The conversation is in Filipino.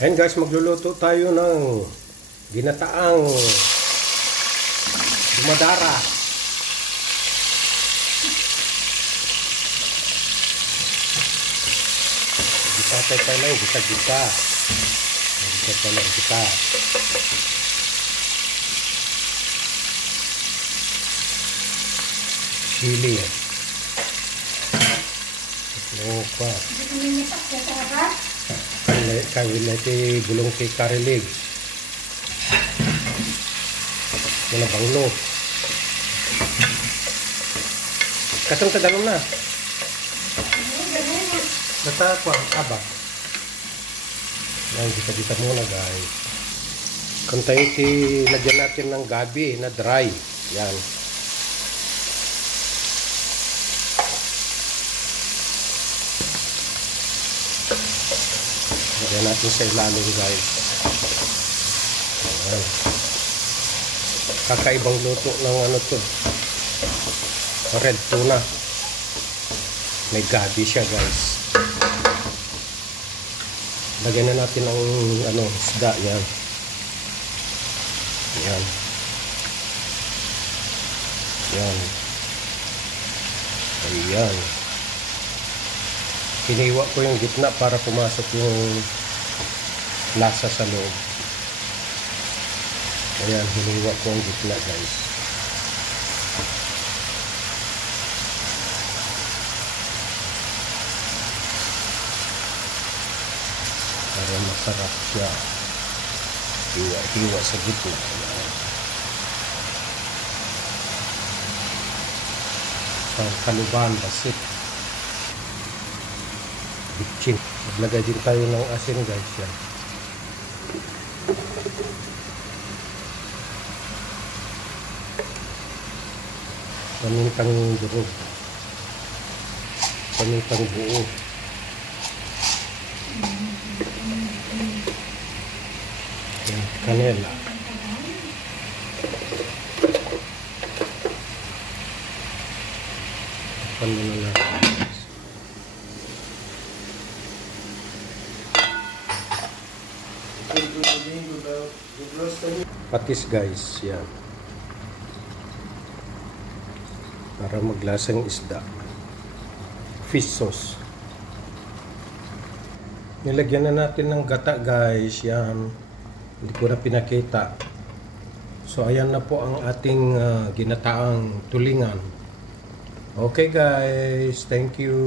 Ayan guys, magluluto tayo ng ginataang dumadara. Gita tayo lang, gita-gita. Gita tayo lang, gita. Chili. Ito pa. Kawin na ito bulong kay karilig. Yan ang banglo. Kasang kadalong na. Basta po ang aba. Yan, kita-kita muna guys. Kung tayo lagyan natin ng gabi na dry. Yan. Lagyan natin sa ilalim guys. Ayan. Kakaibang luto ng ano to. Red tuna. May gabi siya guys. Lagyan na natin ang ano, isda yan. Ayan. Ayan. Ayan. Hiniwa ko yung gitna para pumasok yung lasa sa loob. Ayan, hiniwa ko yung gitna guys. Para masarap siya. Hiwa-hiwa sa gitna. Ayan. Ang kaluban, basit. Bitchin. Maglagay din tayo ng asin guys yan. Pamintang durog. Pamintang buo. Yan, kanela. Paano na natin. Patis guys, yan. Para maglasang isda. Fish sauce. Nilagyan na natin ng gata guys, yan. Hindi ko na pinakita. So ayan na po ang ating ginataang tulingan. Okay guys, thank you.